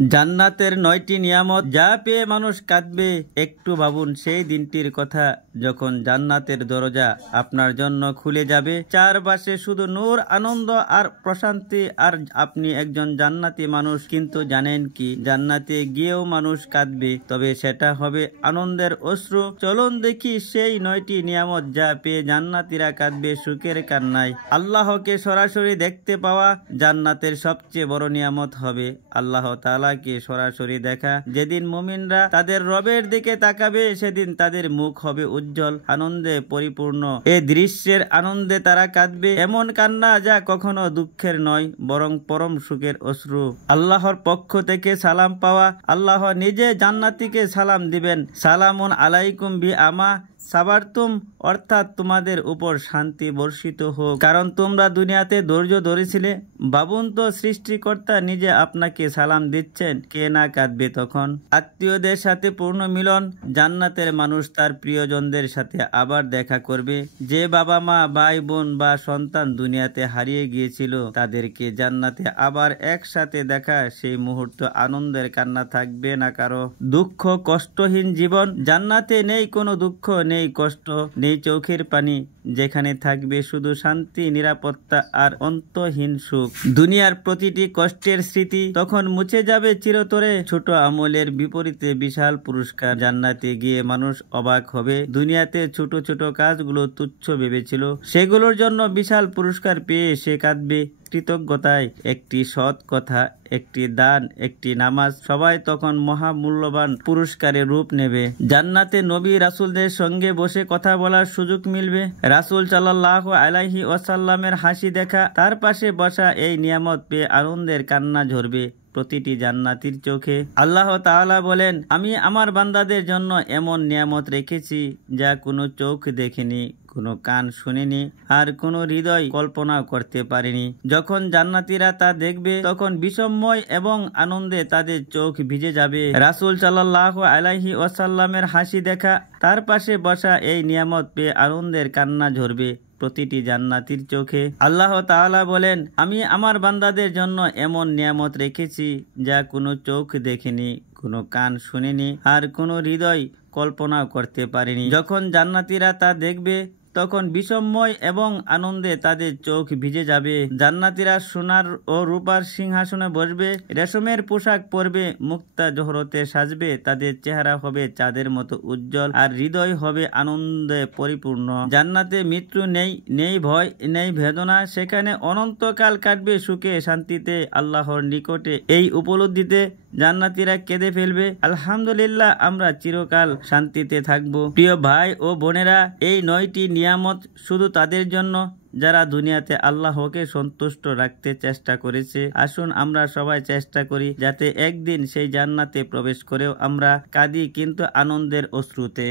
জান্নাতের ৯টি নিয়ামত যা পেয়ে মানুষ কাঁদবে। একটু ভাবুন সেই দিনটির কথা যখন জান্নাতের দরজা আপনার জন্য খুলে যাবে, চারপাশে শুধু নূর, আনন্দ আর প্রশান্তি, আর আপনি একজন জান্নাতি মানুষ। কিন্তু জানেন কি, জান্নাতে গিয়েও মানুষ কাঁদবে, তবে সেটা হবে আনন্দের অশ্রু। চলুন দেখি সেই ৯টি নিয়ামত যা পেয়ে জান্নাতীরা কাঁদবে সুখের কান্নায়। আল্লাহকে সরাসরি দেখতে পাওয়া জান্নাতের সবচেয়ে বড় নিয়ামত হবে। আল্লাহ তাআলাকে সরাসরি দেখা। যেদিন মুমিনরা তাদের রবের দিকে তাকাবে, সেদিন তাদের মুখ হবে উজ্জ্বল, আনন্দে পরিপূর্ণ। এই দৃশ্যের আনন্দে তারা কাঁদবে, এমন কান্না যা কখনো দুঃখের নয়, বরং পরম সুখের অশ্রু। আল্লাহর পক্ষ থেকে সালাম পাওয়া। আল্লাহ নিজে জান্নাতীকে সালাম দিবেন, সালামুন আলাইকুম বি আমা সাবারতুম, অর্থাৎ তোমাদের উপর শান্তি বর্ষিত হোক, কারণ তোমরা দুনিয়াতে ধৈর্য ধরেছিলে। ভাবুন তো, সৃষ্টিকর্তা নিজে আপনাকে সালাম দিচ্ছেন, কে না কাঁদবে তখন? আত্মীয়দের সাথে পূর্ণ মিলন। জান্নাতের মানুষ তার প্রিয়জনদের সাথে আবার দেখা করবে। যে বাবা মা, ভাই বোন বা সন্তান দুনিয়াতে হারিয়ে গিয়েছিল, তাদেরকে জান্নাতে আবার একসাথে দেখা, সেই মুহূর্ত আনন্দের কান্না থাকবে না কারো। দুঃখ কষ্টহীন জীবন। জান্নাতে নেই কোনো দুঃখ, নেই কষ্ট, নেই চোখের পানি, যেখানে থাকবে শুধু শান্তি, নিরাপত্তা আর অন্তহীন সুখ। দুনিয়ার প্রতিটি কষ্টের স্মৃতি তখন মুছে যাবে চিরতরে। ছোট আমলের বিপরীতে বিশাল পুরস্কার। জান্নাতে গিয়ে মানুষ অবাক হবে। দুনিয়াতে ছোট ছোট কাজগুলো তুচ্ছ ভেবেছিল, সেগুলোর জন্য বিশাল পুরস্কার পেয়ে সে কাঁদবে কৃতজ্ঞতায়। একটি সৎ কথা, একটি দান, একটি নামাজ, সবাই তখন মহামূল্যবান পুরস্কারের রূপ নেবে। জান্নাতে নবী রাসূলদের সঙ্গে বসে কথা বলার সুযোগ মিলবে। রাসূল সাল্লাল্লাহু আলাইহি ওয়াসাল্লামের হাসি দেখা, তার পাশে বসা, এই নিয়ামত পেয়ে আনন্দের কান্না ঝরবে প্রতিটি জান্নাতীর চোখে। আল্লাহ তাআলা বলেন, আমি আমার বান্দাদের জন্য এমন নিয়ামত রেখেছি যা কোনো চোখ দেখেনি, কোনো কান শুনেনি, আর কোনো হৃদয় কল্পনাও করতে পারেনি। যখন জান্নাতীরা তা দেখবে, তখন বিস্ময় এবং আনন্দে তাদের চোখ ভিজে যাবে। রাসূল সাল্লাল্লাহু আলাইহি ওয়াসাল্লামের হাসি দেখা, তার পাশে বসা, এই নিয়ামত পেয়ে আনন্দের কান্না ঝরবে প্রতিটি জান্নাতীর চোখে। আল্লাহ তাআলা বলেন, আমি আমার বান্দাদের জন্য এমন নিয়ামত রেখেছি যা কোনো চোখ দেখেনি, কোনো কান শুনেনি, আর কোনো হৃদয় কল্পনাও করতে পারেনি। যখন জান্নাতীরা তা দেখবে, তখন বিস্ময় এবং আনন্দে তাদের চোখ ভিজে যাবে। জান্নাতীরা সোনার ও রূপার সিংহাসনে বসবে, রেশমের পোশাক পরবে, মুক্তা জহরতে সাজবে, তাদের চেহারা হবে চাঁদের মতো উজ্জ্বল, আর হৃদয় হবে আনন্দে পরিপূর্ণ। জান্নাতে মৃত্যু নেই, নেই ভয়, নেই বেদনা, সেখানে অনন্তকাল কাটবে সুখে শান্তিতে আল্লাহর নিকটে। এই উপলব্ধিতে জান্নাতীরা কেঁদে ফেলবে, আলহামদুলিল্লাহ, আমরা চিরকাল শান্তিতে থাকব। প্রিয় ভাই ও বোনেরা, এই ৯টি নিয়ামত শুধু তাদের জন্য যারা দুনিয়াতে আল্লাহকে সন্তুষ্ট রাখতে চেষ্টা করেছে। আসুন আমরা সবাই চেষ্টা করি যাতে একদিন সেই জান্নাতে প্রবেশ করেও আমরা কাঁদি, কিন্তু আনন্দের অশ্রুতে।